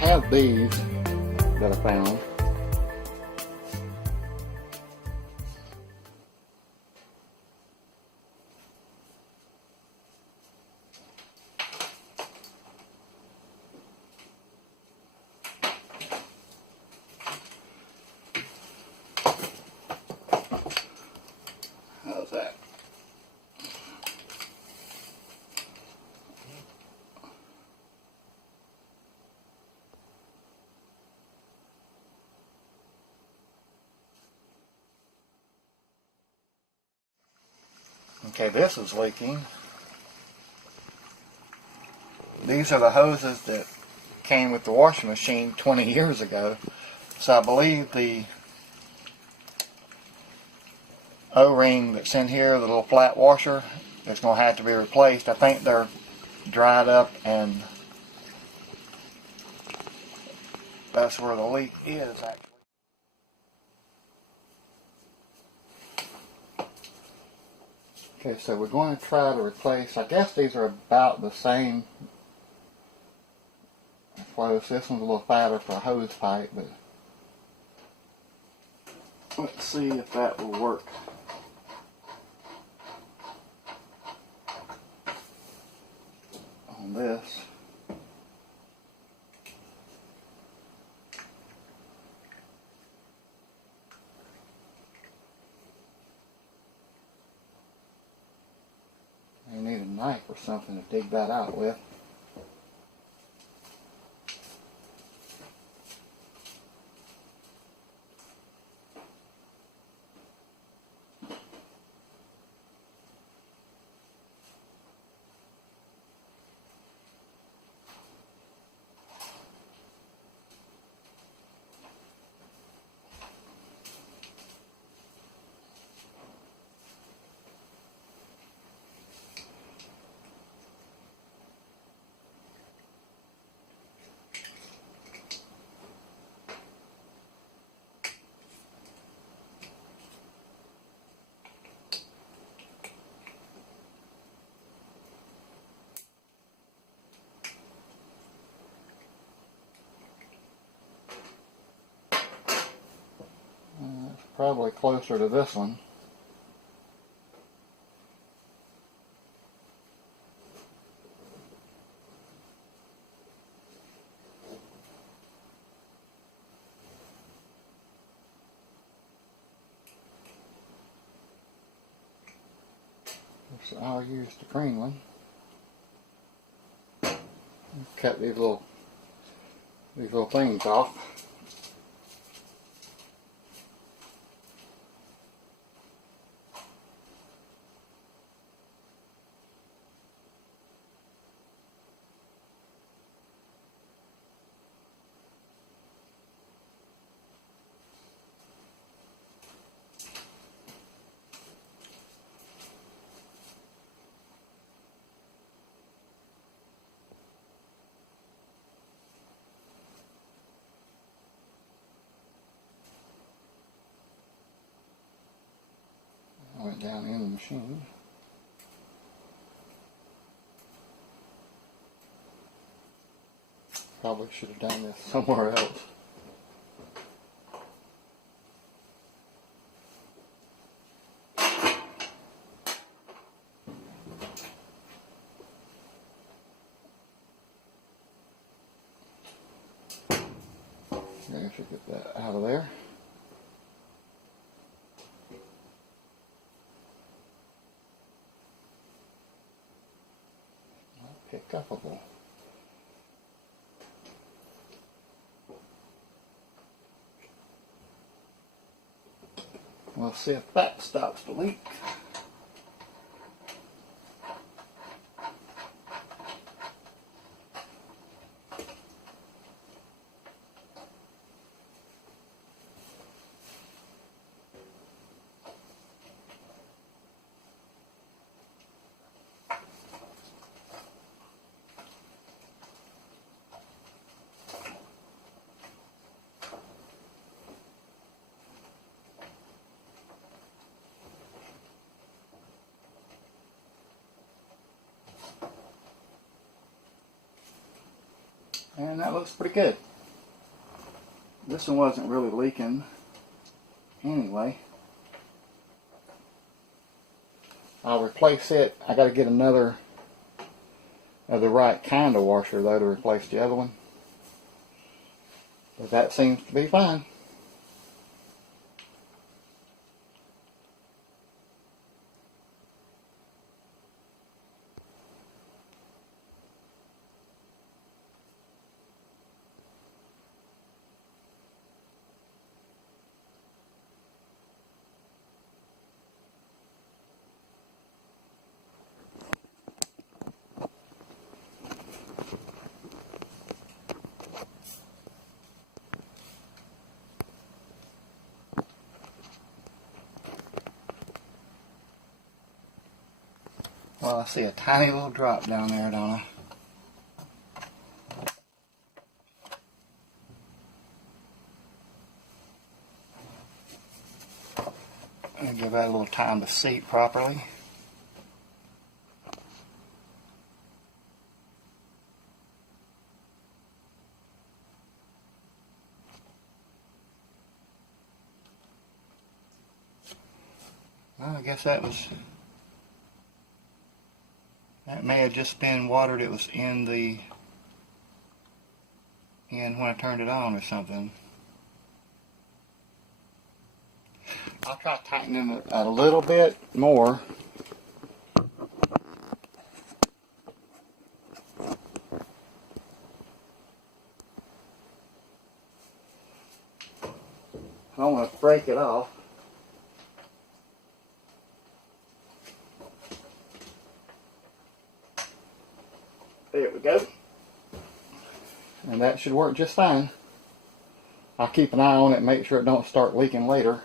have these that I found. How's that? Okay, this is leaking. These are the hoses that came with the washing machine 20 years ago. So I believe the O-ring that's in here, the little flat washer, is going to have to be replaced. I think they're dried up and that's where the leak is actually. Okay, so we're going to try to replace, I guess these are about the same flow. So this one's a little fatter for a hose pipe, but let's see if that will work. On this. You need a knife or something to dig that out with. It's probably closer to this one. So I'll use the green one. Cut these little things off. I went down in the machine. Probably should have done this somewhere else. I should get that out of there. Pick upable. We'll see if that stops the leak. And that looks pretty good. This one wasn't really leaking anyway. I'll replace it. I got to get another of the right kind of washer though to replace the other one. But that seems to be fine. Well, I see a tiny little drop down there, don't I? And give that a little time to seat properly. Well, I guess that may have just been water that was in when I turned it on or something. I'll try tightening it a little bit more. I don't want to break it off. There we go. And that should work just fine. I'll keep an eye on it and make sure it don't start leaking later.